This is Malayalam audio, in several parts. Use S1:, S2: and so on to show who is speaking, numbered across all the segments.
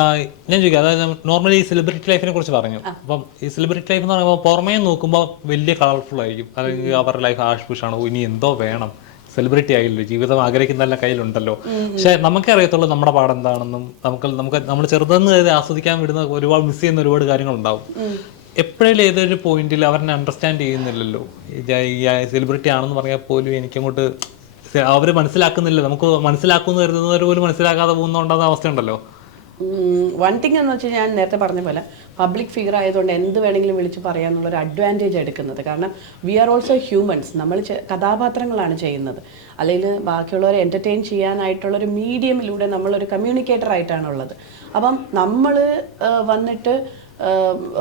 S1: ഞാൻ ചോദിക്കാം. അതായത് നോർമലി ഈ സെലിബ്രിറ്റി ലൈഫിനെ കുറിച്ച് പറഞ്ഞു. അപ്പം ഈ സെലിബ്രിറ്റി ലൈഫ് എന്ന് പറയുമ്പോൾ പുറമേ നോക്കുമ്പോൾ വലിയ കളർഫുൾ ആയിരിക്കും. അല്ലെങ്കിൽ അവരുടെ ലൈഫ് ആഷ് പുഷാണ് ഇനി എന്തോ വേണം. സെലിബ്രിറ്റി ആയില്ലോ? ജീവിതം ആഗ്രഹിക്കുന്നതെല്ലാം കയ്യിലുണ്ടല്ലോ. പക്ഷെ നമുക്കേ അറിയത്തുള്ളൂ നമ്മുടെ പാട് എന്താണെന്നും. നമുക്ക് നമുക്ക് നമ്മൾ ചെറുതെന്ന് കരുതി ആസ്വദിക്കാൻ വിടുന്ന ഒരുപാട് മിസ് ചെയ്യുന്ന ഒരുപാട് കാര്യങ്ങളുണ്ടാവും. എപ്പോഴും ഏതൊരു പോയിന്റിൽ അവരെന്നെ അണ്ടർസ്റ്റാൻഡ് ചെയ്യുന്നില്ലല്ലോ. ഈ സെലിബ്രിറ്റി ആണെന്ന് പറഞ്ഞാൽ പോലും എനിക്കങ്ങോട്ട് അവർ മനസ്സിലാക്കുന്നില്ല. നമുക്ക് മനസ്സിലാക്കുമെന്ന് കരുതുന്നവർ പോലും മനസ്സിലാക്കാതെ പോകുന്നുണ്ടാകുന്ന അവസ്ഥയുണ്ടല്ലോ.
S2: വൺ തിങ് എന്ന് വെച്ചാൽ ഞാൻ നേരത്തെ പറഞ്ഞ പോലെ പബ്ലിക് ഫിഗർ ആയതുകൊണ്ട് എന്ത് വേണമെങ്കിലും വിളിച്ച് പറയാമെന്നുള്ളൊരു അഡ്വാന്റേജ് എടുക്കുന്നത്. കാരണം വി ആർ ഓൾസോ ഹ്യൂമൻസ് നമ്മൾ കഥാപാത്രങ്ങളാണ് ചെയ്യുന്നത്. അല്ലെങ്കിൽ ബാക്കിയുള്ളവരെ എന്റർടൈൻ ചെയ്യാനായിട്ടുള്ളൊരു മീഡിയമിലൂടെ നമ്മളൊരു കമ്മ്യൂണിക്കേറ്റർ ആയിട്ടാണുള്ളത് അപ്പം നമ്മൾ വന്നിട്ട്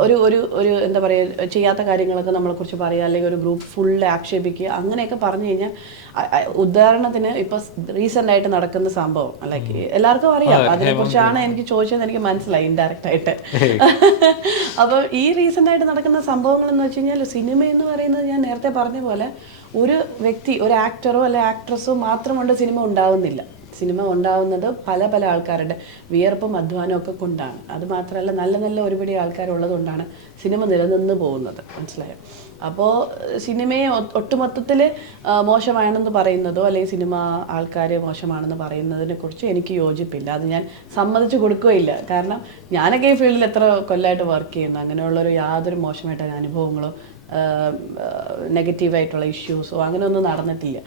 S2: ഒരു ഒരു ഒരു എന്താ പറയുക ചെയ്യാത്ത കാര്യങ്ങളൊക്കെ നമ്മളെക്കുറിച്ച് പറയുക അല്ലെങ്കിൽ ഒരു ഗ്രൂപ്പ് ഫുള്ള് ആക്ഷേപിക്കുക അങ്ങനെയൊക്കെ പറഞ്ഞു കഴിഞ്ഞാൽ ഉദാഹരണത്തിന് ഇപ്പൊ റീസെന്റ് ആയിട്ട് നടക്കുന്ന സംഭവം ലൈക്ക് എല്ലാവർക്കും അറിയാം. അതിനെ കുറിച്ചാണ് എനിക്ക് ചോദിച്ചത് എനിക്ക് മനസ്സിലായി ഇൻഡയറക്റ്റ് ആയിട്ട്. അപ്പോൾ ഈ റീസെന്റ് ആയിട്ട് നടക്കുന്ന സംഭവങ്ങൾ എന്ന് വെച്ച് കഴിഞ്ഞാൽ സിനിമ എന്ന് പറയുന്നത് ഞാൻ നേരത്തെ പറഞ്ഞ പോലെ ഒരു വ്യക്തി ഒരു ആക്ടറോ അല്ലെ ആക്ട്രസോ മാത്രം കൊണ്ട് സിനിമ ഉണ്ടാവുന്നില്ല. സിനിമ ഉണ്ടാവുന്നത് പല പല ആൾക്കാരുടെ വിയർപ്പും അധ്വാനവും ഒക്കെ കൊണ്ടാണ്. അത് മാത്രമല്ല നല്ല നല്ല ഒരുപിടി ആൾക്കാരുള്ളതുകൊണ്ടാണ് സിനിമ നിലനിന്ന് പോകുന്നത്. മനസ്സിലായോ? അപ്പോൾ സിനിമയെ ഒട്ടുമൊത്തത്തിൽ മോശമാണെന്ന് പറയുന്നതോ അല്ലെങ്കിൽ സിനിമ ആൾക്കാർ മോശമാണെന്ന് പറയുന്നതിനെ കുറിച്ച് എനിക്ക് യോജിപ്പില്ല. അത് ഞാൻ സമ്മതിച്ചു കൊടുക്കുകയില്ല. കാരണം ഞാനൊക്കെ ഈ ഫീൽഡിൽ എത്ര കൊല്ലമായിട്ട് വർക്ക് ചെയ്യുന്നു. അങ്ങനെയുള്ളൊരു യാതൊരു മോശമായിട്ടുള്ള അനുഭവങ്ങളോ നെഗറ്റീവായിട്ടുള്ള ഇഷ്യൂസോ അങ്ങനെയൊന്നും നടന്നിട്ടില്ല.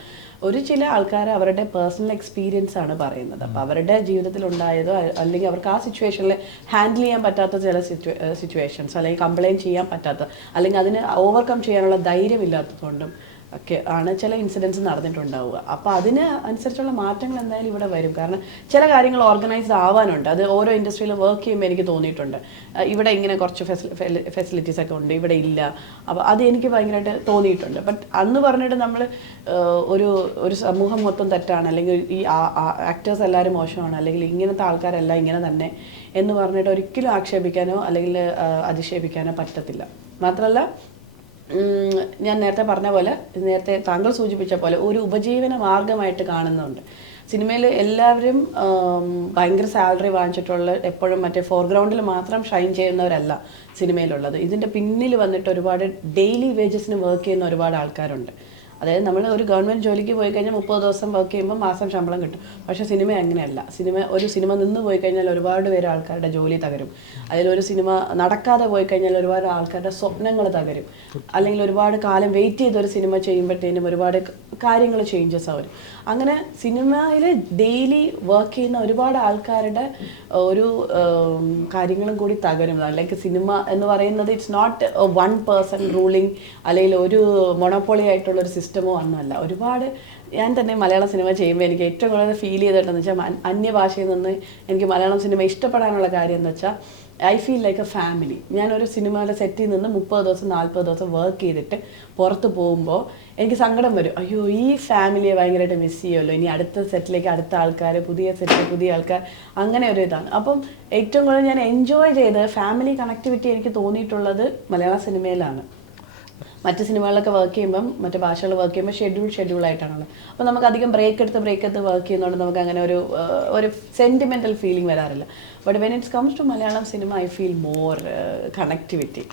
S2: ഒരു ചില ആൾക്കാർ അവരുടെ പേഴ്സണൽ എക്സ്പീരിയൻസ് ആണ് പറയുന്നത്. അപ്പോൾ അവരുടെ ജീവിതത്തിൽ ഉണ്ടായതോ അല്ലെങ്കിൽ അവർക്ക് ആ സിറ്റുവേഷനിൽ ഹാൻഡിൽ ചെയ്യാൻ പറ്റാത്ത ചില സിറ്റുവേഷൻസ് അല്ലെങ്കിൽ കംപ്ലയിന്റ് ചെയ്യാൻ പറ്റാത്ത അല്ലെങ്കിൽ അതിന് ഓവർകം ചെയ്യാനുള്ള ധൈര്യമില്ലാത്തതുകൊണ്ടും ഒക്കെ ആണ് ചില ഇൻസിഡൻസ് നടന്നിട്ടുണ്ടാവുക. അപ്പോൾ അതിന് അനുസരിച്ചുള്ള മാറ്റങ്ങൾ എന്തായാലും ഇവിടെ വരും. കാരണം ചില കാര്യങ്ങൾ ഓർഗനൈസ് ആവാനുണ്ട്. അത് ഓരോ ഇൻഡസ്ട്രിയിൽ വർക്ക് ചെയ്യുമ്പോൾ എനിക്ക് തോന്നിയിട്ടുണ്ട്. ഇവിടെ ഇങ്ങനെ കുറച്ച് ഫെസിലിറ്റീസ് ഒക്കെ ഉണ്ട്. ഇവിടെ ഇല്ല. അപ്പോൾ അത് എനിക്ക് ഭയങ്കരമായിട്ട് തോന്നിയിട്ടുണ്ട്. ബട്ട് അന്ന് പറഞ്ഞിട്ട് നമ്മൾ ഒരു ഒരു സമൂഹം മൊത്തം തെറ്റാണ്. അല്ലെങ്കിൽ ഈ ആക്ടേഴ്സ് എല്ലാവരും മോശമാണ്. അല്ലെങ്കിൽ ഇങ്ങനത്തെ ആൾക്കാരെല്ലാം ഇങ്ങനെ തന്നെ എന്ന് പറഞ്ഞിട്ട് ഒരിക്കലും ആക്ഷേപിക്കാനോ അല്ലെങ്കിൽ അധിക്ഷേപിക്കാനോ പറ്റത്തില്ല. മാത്രമല്ല ഞാൻ നേരത്തെ പറഞ്ഞ പോലെ നേരത്തെ താങ്കൾ സൂചിപ്പിച്ച പോലെ ഒരു ഉപജീവന മാർഗമായിട്ട് കാണുന്നുണ്ട്. സിനിമയിൽ എല്ലാവരും ഭയങ്കര സാലറി വാങ്ങിച്ചിട്ടുള്ള എപ്പോഴും മറ്റേ ഫോർഗ്രൗണ്ടിൽ മാത്രം ഷൈൻ ചെയ്യുന്നവരല്ല സിനിമയിലുള്ളത്. ഇതിന്റെ പിന്നിൽ വന്നിട്ട് ഒരുപാട് ഡെയിലി വേജസിന് വർക്ക് ചെയ്യുന്ന ഒരുപാട് ആൾക്കാരുണ്ട്. അതായത് നമ്മൾ ഒരു ഗവൺമെന്റ് ജോലിക്ക് പോയി കഴിഞ്ഞാൽ മുപ്പത് ദിവസം വർക്ക് ചെയ്യുമ്പോൾ മാസം ശമ്പളം കിട്ടും. പക്ഷേ സിനിമ അങ്ങനെയല്ല. സിനിമ ഒരു സിനിമ നിന്ന് പോയി കഴിഞ്ഞാൽ ഒരുപാട് പേര് ആൾക്കാരുടെ ജോലി തകരും. അതിലൊരു സിനിമ നടക്കാതെ പോയി കഴിഞ്ഞാൽ ഒരുപാട് ആൾക്കാരുടെ സ്വപ്നങ്ങൾ തകരും. അല്ലെങ്കിൽ ഒരുപാട് കാലം വെയിറ്റ് ചെയ്ത് ഒരു സിനിമ ചെയ്യുമ്പോഴത്തേനും ഒരുപാട് കാര്യങ്ങൾ ചേഞ്ചസ് ആവും. അങ്ങനെ സിനിമയിൽ ഡെയിലി വർക്ക് ചെയ്യുന്ന ഒരുപാട് ആൾക്കാരുടെ ഒരു കാര്യങ്ങളും കൂടി തകരും അല്ലെങ്കിൽ സിനിമ എന്ന് പറയുന്നത് it's not one person ruling അല്ലെങ്കിൽ ഒരു മൊണോപ്പൊളി ആയിട്ടുള്ള ഒരു സിസ്റ്റമോ ഒന്നുമല്ല. ഒരുപാട് ഞാൻ തന്നെ മലയാള സിനിമ ചെയ്യുമ്പോൾ എനിക്ക് ഏറ്റവും കൂടുതൽ ഫീൽ ചെയ്തിട്ടെന്ന് വെച്ചാൽ അന്യഭാഷയിൽ നിന്ന് എനിക്ക് മലയാളം സിനിമ ഇഷ്ടപ്പെടാനുള്ള കാര്യം എന്ന് വെച്ചാൽ I feel like a family ഞാനൊരു സിനിമയുടെ സെറ്റിൽ നിന്ന് മുപ്പത് ദിവസം നാൽപ്പത് ദിവസം വർക്ക് ചെയ്തിട്ട് പുറത്ത് പോകുമ്പോൾ എനിക്ക് സങ്കടം വരും. അയ്യോ ഈ ഫാമിലിയെ ഭയങ്കരമായിട്ട് മിസ് ചെയ്യുമല്ലോ ഇനി അടുത്ത സെറ്റിലേക്ക് അടുത്ത ആൾക്കാർ പുതിയ സെറ്റ് പുതിയ ആൾക്കാർ അങ്ങനെ ഒരു ഇതാണ്. അപ്പം ഏറ്റവും കൂടുതൽ ഞാൻ എൻജോയ് ചെയ്ത് ഫാമിലി കണക്ടിവിറ്റി എനിക്ക് തോന്നിയിട്ടുള്ളത് മലയാള സിനിമയിലാണ്. മറ്റ് സിനിമകളിലൊക്കെ വർക്ക് ചെയ്യുമ്പം മറ്റു ഭാഷകൾ വർക്ക് ചെയ്യുമ്പോൾ ഷെഡ്യൂൾ ഷെഡ്യൂൾ ആയിട്ടാണല്ലോ അപ്പോൾ നമുക്ക് അധികം ബ്രേക്ക് എടുത്ത് ബ്രേക്ക് എടുത്ത് വർക്ക് ചെയ്യുന്നതുകൊണ്ട് നമുക്ക് അങ്ങനെ ഒരു ഒരു സെന്റിമെന്റൽ ഫീലിംഗ് വരാറില്ല. But when it's comes to Malayalam cinema I feel more connectivity